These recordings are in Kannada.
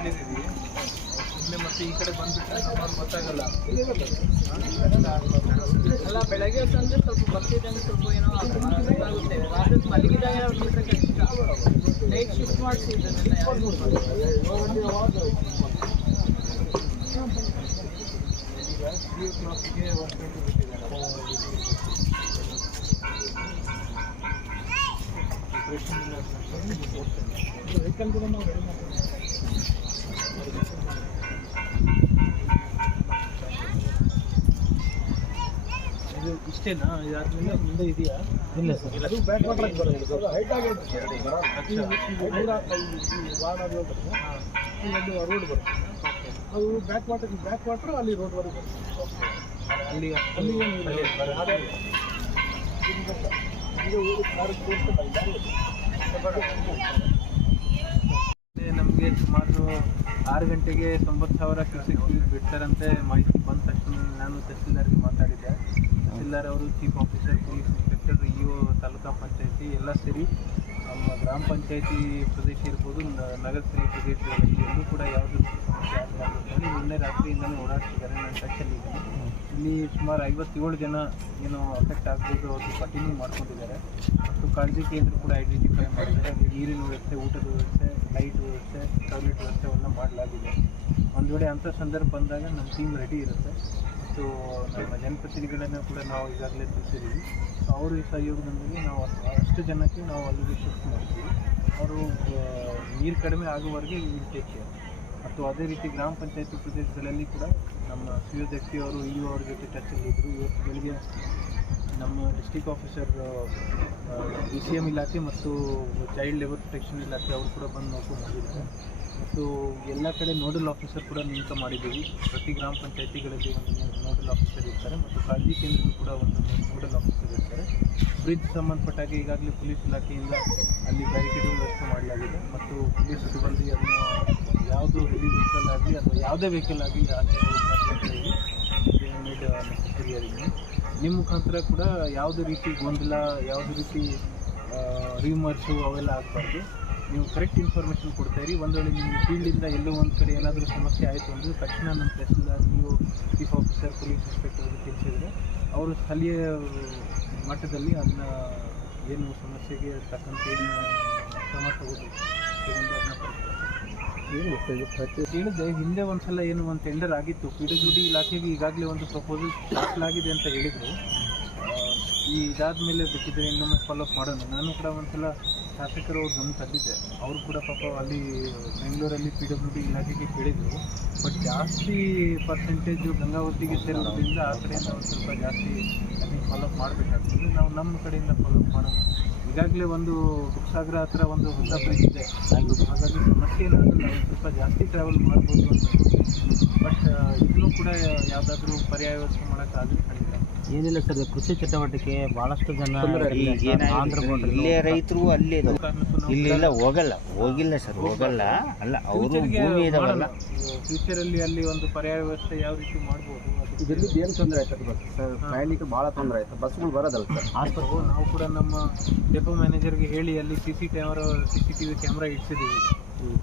ಇಳಿದಿದ್ದೀವಿ ಸುಮ್ಮನೆ ಮತ್ತೆ ಈ ಕಡೆ ಬಂದ್ಬಿಟ್ರೆ ನಮ್ಮವ್ರು ಗೊತ್ತಾಗಲ್ಲ. ಅಲ್ಲ ಬೆಳಗ್ಗೆ ಹೊತ್ತಂದ್ರೆ ಸ್ವಲ್ಪ ಬರ್ತಿದ್ದಂಗೆ ಸ್ವಲ್ಪ ಏನೋ ಗೊತ್ತಾಗುತ್ತೆ ರಾತ್ರಿ ಮಲಗಿದಾಗ ಬಿಟ್ರೆ ಕಷ್ಟ ನೈಟ್ ಶಿಫ್ಟ್ ಮಾಡಿಸಿ ಇದನ್ನೆಲ್ಲ ಯಾರು ಈಗ ತ್ರೀ ಓ ಕ್ಲಾಕಿಗೆ ಒನ್ ಟ್ವೆಂಟಿ ಬಿಟ್ಟಿದ್ದಾರೆ ವೆಹಿಕಲ್ ಕೂಡ ನಾವು ರೆಡಿ ಇದು ಇದಾದ್ಮೇಲೆ ಮುಂದೆ ಇದೆಯಾ? ಇಲ್ಲ ಸರ್. ಅದು ಬ್ಯಾಕ್ ವಾಟರ್ ಬರೋದು. ಹೈಟ್ ಆಗೈತೆ ಒಂದು ರೋಡ್ ಬರುತ್ತೆ. ಅದು ಬ್ಯಾಕ್ ವಾಟರ್ ಬ್ಯಾಕ್ ವಾಟರ್ ಅಲ್ಲಿ ರೋಡ್ ಬರುತ್ತೆ. ಅಲ್ಲಿ ನಮಗೆ ಸುಮಾರು ಆರು ಗಂಟೆಗೆ ತೊಂಬತ್ತು ಸಾವಿರ ಕ್ಯೂಸೆಕ್ ನೀರು ಬಿಡ್ತಾರಂತೆ. ಮಾಹಿತಿ ಬಂದ ತಕ್ಷಣ ನಾನು ತಹಸೀಲ್ದಾರ್ಗೆ ಮಾತಾಡಿದ್ದೆ. ತಹಸೀಲ್ದಾರ್ ಅವರು chief officer police inspector E O taluka ಪಂಚಾಯತಿ, ಎಲ್ಲ ಸೇರಿ ನಮ್ಮ ಗ್ರಾಮ ಪಂಚಾಯತಿ ಪ್ರದೇಶ ಇರ್ಬೋದು, ನ- ಪ್ರದೇಶ ಎಲ್ಲೂ ಕೂಡ ಯಾವುದೇ ಸಮಸ್ಯೆ ಆಗಬಾರ್ದು ಹೇಳಿ ನಿನ್ನೆ ರಾತ್ರಿಯಿಂದಲೂ ಓಡಾಡ್ತಿದ್ದಾರೆ ನಾನು ಟಚಲ್ಲಿ ಇಲ್ಲಿ ಸುಮಾರು ಐವತ್ತೇಳು ಜನ ಏನು ಅಫೆಕ್ಟ್ ಆಗ್ಬೋದು, ಅವರು ಕಂಟಿನ್ಯೂ ಮಾಡ್ಕೊಂಡಿದ್ದಾರೆ. ಮತ್ತು ಕಾಳಜಿ ಕೇಂದ್ರ ಕೂಡ ಐಡೆಂಟಿಫೈ ಮಾಡಿದ್ದಾರೆ. ಅಲ್ಲಿ ನೀರಿನ ವ್ಯವಸ್ಥೆ, ಊಟದ ವ್ಯವಸ್ಥೆ ಲೈಟ್ ವ್ಯವಸ್ಥೆ ಟಾಯ್ಲೆಟ್ ವ್ಯವಸ್ಥೆವನ್ನು ಮಾಡಲಾಗಿದೆ. ಒಂದು ವೇಳೆ ಅಂಥ ಸಂದರ್ಭ ಬಂದಾಗ ನಮ್ಮ ಟೀಮ್ ರೆಡಿ ಇರುತ್ತೆ. ನಮ್ಮ ಜನಪ್ರತಿನಿಧಿಗಳನ್ನು ಕೂಡ ನಾವು ಈಗಾಗಲೇ ತಿಳಿಸಿದ್ದೀವಿ. ಅವ್ರ ಈ ಸಹಯೋಗದೊಂದಿಗೆ ನಾವು ಅಷ್ಟು ಜನಕ್ಕೆ ನಾವು ಅಲ್ಲಿಗೆ ಶಿಫ್ಟ್ ಮಾಡ್ತೀವಿ ಅವರು ನೀರು ಕಡಿಮೆ ಆಗುವವರೆಗೆ ವಿಲ್ ಟೇಕ್ ಮತ್ತು ಅದೇ ರೀತಿ ಗ್ರಾಮ ಪಂಚಾಯತಿ ಪ್ರದೇಶಗಳಲ್ಲಿ ಕೂಡ ನಮ್ಮ ಸಿ ಒ ಜಟ್ಟಿ ಅವರು, ಇ ಅವ್ರ ಜೊತೆ ಟಚಲ್ಲಿ ಇದ್ದರು. ಇವತ್ತು ಬೆಳಿಗ್ಗೆ ನಮ್ಮ district officer D C M ಇಲಾಖೆ ಮತ್ತು ಚೈಲ್ಡ್ ಲೇಬರ್ ಪ್ರೊಟೆಕ್ಷನ್ ಇಲಾಖೆ ಅವರು ಕೂಡ ಬಂದು ನೋಡ್ಕೊಂಡು ಹೋಗಿದ್ದಾರೆ ಮತ್ತು ಎಲ್ಲ ಕಡೆ ನೋಡಲ್ ಆಫೀಸರ್ ಕೂಡ ನೇಮಕ ಮಾಡಿದ್ದೀವಿ. ಪ್ರತಿ ಗ್ರಾಮ ಪಂಚಾಯತಿಗಳಲ್ಲಿ ಒಂದು ನೋಡಲ್ ಆಫೀಸರ್ ಇರ್ತಾರೆ ಮತ್ತು ಕಾಳಜಿ ಕೇಂದ್ರ ಕೂಡ ಒಂದು ನೋಡಲ್ ಆಫೀಸರ್ ಇರ್ತಾರೆ. ಬ್ರಿಡ್ಜ್ ಸಂಬಂಧಪಟ್ಟಾಗ ಈಗಾಗಲೇ ಪೊಲೀಸ್ ಇಲಾಖೆಯಿಂದ ಅಲ್ಲಿ ಬ್ಯಾರಿಕೇಡಿಂಗ್ ವ್ಯವಸ್ಥೆ ಮಾಡಲಾಗಿದೆ. ಮತ್ತು ಪೊಲೀಸ್ ಸಿಬ್ಬಂದಿ ಅದನ್ನು ಯಾವುದು ಹೆವಿ ವೆಹಿಕಲ್ ಆಗಲಿ ಅಥವಾ ಯಾವುದೇ ವೆಹಿಕಲ್ ಆಗಲಿ ನೆಸೆಸರಿ ಆಗಿದೆ. ನಿಮ್ಮ ಮುಖಾಂತರ ಕೂಡ ಯಾವುದೇ ರೀತಿ ಗೊಂದಲ, ಯಾವುದೇ ರೀತಿ ರಿಮರ್ಸು ಅವೆಲ್ಲ ಆಗಬಾರ್ದು. ನೀವು ಕರೆಕ್ಟ್ ಇನ್ಫಾರ್ಮೇಷನ್ ಕೊಡ್ತಾಯಿರಿ ಒಂದು ವೇಳೆ ನಿಮ್ಮ ಫೀಲ್ಡಿಂದ ಎಲ್ಲೋ ಒಂದು ಕಡೆ ಏನಾದರೂ ಸಮಸ್ಯೆ ಆಯಿತು ಅಂದರೆ ತಕ್ಷಣ ನಮ್ಮ ತಹಸೀಲ್ದಾರ್, ನೀವು ಚೀಫ್ ಆಫೀಸರ್ ಪೊಲೀಸ್ ಇನ್ಸ್ಪೆಕ್ಟರ್ ತಿಳಿಸಿದರೆ ಅವರು ಸ್ಥಳೀಯ ಮಟ್ಟದಲ್ಲಿ ಅದನ್ನ ಏನು ಸಮಸ್ಯೆಗೆ ತಕ್ಕಂತೆ ಏನು ಕ್ರಮ ತಗೋಬೇಕು. ತಗೊಂಡು. ಹೇಳಿದೆ ಹಿಂದೆ ಒಂದ್ಸಲ ಏನು ಒಂದು ಟೆಂಡರ್ ಆಗಿತ್ತು. ಪಿ ಡಬ್ಲ್ಯೂ ಡಿ ಇಲಾಖೆಗೆ ಈಗಾಗಲೇ ಒಂದು ಪ್ರಪೋಸಲ್ ದಾಖಲಾಗಿದೆ ಅಂತ ಹೇಳಿದರು. ಈ ಇದಾದ್ಮೇಲೆ ಬೇಕಿದ್ರೆ ಇನ್ನೊಮ್ಮೆ ಫಾಲೋಅಪ್ ಮಾಡೋಣ. ನಾನು ಕೂಡ ಒಂದ್ಸಲ ಶಾಸಕರು ಗಮನ ತಂದಿದ್ದೆ. ಅವರು ಕೂಡ ಪಾಪ ಅಲ್ಲಿ ಬೆಂಗಳೂರಲ್ಲಿ ಪಿ ಡಬ್ಲ್ಯೂ ಡಿ ಇಲಾಖೆಗೆ ಕೇಳಿದರು. ಬಟ್ ಜಾಸ್ತಿ ಪರ್ಸೆಂಟೇಜು ಗಂಗಾವತಿಗೆ ಸೇರೋದ್ರಿಂದ ಆ ಕಡೆಯಿಂದ ಒಂದು ಸ್ವಲ್ಪ ಜಾಸ್ತಿ ಅದನ್ನು ಫಾಲೋಅಪ್ ಮಾಡಬೇಕಾಗ್ತದೆ. ನಾವು ನಮ್ಮ ಕಡೆಯಿಂದ ಫಾಲೋಅಪ್ ಮಾಡೋಣ. ಈಗಾಗಲೇ ಒಂದು ದುಕ್ಸಾಗರ ಹತ್ರ ಒಂದು ಹೊಸ ಬ್ರಿಜ್ ಇದೆ. ಹಾಗಾಗಿ ಸಮಸ್ಯೆ ಏನಾದರೂ ನಾವು ಸ್ವಲ್ಪ ಜಾಸ್ತಿ ಟ್ರಾವೆಲ್ ಮಾಡ್ಬೋದು ಅಂತ. ಬಟ್ ಇದನ್ನು ಕೂಡ ಯಾವುದಾದ್ರೂ ಪರ್ಯಾಯ ವ್ಯವಸ್ಥೆ ಮಾಡೋಕ್ಕಾಗಲಿ ಖಂಡಿತ ಏನಿಲ್ಲ ಸರ್ ಕೃಷಿ ಚಟುವಟಿಕೆ ಬಹಳಷ್ಟು ಜನ ಇಲ್ಲಿ. ಇಲ್ಲೇ ರೈತರು ಅಲ್ಲಿ ಇಲ್ಲೆಲ್ಲ ಹೋಗಲ್ಲ. ಹೋಗಿಲ್ಲ ಸರ್ ಹೋಗಲ್ಲ. ಅಲ್ಲ ಅವರು ಭೂಮಿ ಇದಾವಲ್ಲ. ಫ್ಯೂಚರಲ್ಲಿ ಅಲ್ಲಿ ಒಂದು ಪರ್ಯಾಯ ವ್ಯವಸ್ಥೆ ಯಾವ ರೀತಿ ಮಾಡ್ಬೋದು ಇದರಲ್ಲಿ ಇದರಿಂದ ಏನು ತೊಂದರೆ ಆಯ್ತದೆ ಬಸ್? ಸರ್ ಪ್ರಯಾಣಿಕ ಭಾಳ ತೊಂದರೆ ಆಯ್ತು. ಬಸ್ಗಳು ಬರೋದಲ್ಲ ಸರ್. ಆಸ್ಪತ್ರೆ ನಾವು ಕೂಡ ನಮ್ಮ ಡೆಪೋ ಮ್ಯಾನೇಜರ್ಗೆ ಹೇಳಿ ಅಲ್ಲಿ C C camera C C T V camera ಇಡ್ಸಿದ್ದೀವಿ.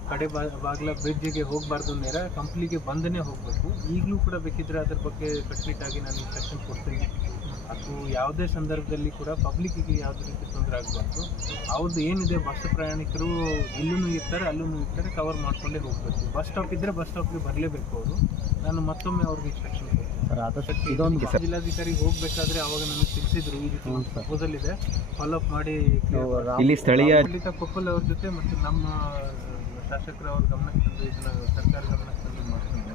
ಕಡೆ ಬಾಗ್ಲ ಬ್ರಿಡ್ಜಿಗೆ ಹೋಗಬಾರ್ದು ನೇರ ಕಂಪ್ನಿಗೆ ಬಂದನೇ ಹೋಗಬೇಕು. ಈಗಲೂ ಕೂಡ ಬೇಕಿದ್ರೆ ಅದ್ರ ಬಗ್ಗೆ ಕಟ್ನಿಟ್ಟಾಗಿ ನಾನು ಇನ್ಸ್ಟ್ರಕ್ಷನ್ ಕೊಡ್ತೀನಿ. ಅದು ಯಾವುದೇ ಸಂದರ್ಭದಲ್ಲಿ ಕೂಡ ಪಬ್ಲಿಕ್ಕಿಗೆ ಯಾವುದೇ ರೀತಿ ತೊಂದರೆ ಆಗಬಾರ್ದು. ಅವ್ರದ್ದು ಏನಿದೆ ಬಸ್ ಪ್ರಯಾಣಿಕರು ಇಲ್ಲೂ ಇರ್ತಾರೆ ಅಲ್ಲೂ ಇರ್ತಾರೆ ಕವರ್ ಮಾಡ್ಕೊಂಡೇ ಹೋಗಬೇಕು. ಬಸ್ ಸ್ಟಾಪ್ ಇದ್ದರೆ ಬಸ್ ಸ್ಟಾಪ್ಗೆ ಬರಲೇಬೇಕು ಅವರು. ನಾನು ಮತ್ತೊಮ್ಮೆ ಅವ್ರಿಗೆ ಇನ್ಸ್ಟ್ರಕ್ಷನ್ ಕೊಡ್ತೀನಿ. ಸರ್ ಆದಷ್ಟು ಇದೊಂದು ಜಿಲ್ಲಾಧಿಕಾರಿಗೆ ಹೋಗ್ಬೇಕಾದ್ರೆ ಅವಾಗ ನನಗೆ ತಿಳಿಸಿದ್ರು ಈ ರೀತಿ ಪ್ರಪೋಸಲ್ ಇದೆ ಫಾಲೋಅಪ್ ಮಾಡಿ ಇಲ್ಲಿ ಸ್ಥಳೀಯ ಖಂಡಿತ ಕೊಪ್ಪಲ್ ಅವ್ರ ಜೊತೆ ಮತ್ತು ನಮ್ಮ ಶಾಸಕರ ಅವ್ರ ಗಮನಕ್ಕೆ ತಂದು ಇದನ್ನ ಸರ್ಕಾರ ಗಮನಕ್ಕೆ ತಂದು ಮಾಡ್ಕೊಂಡು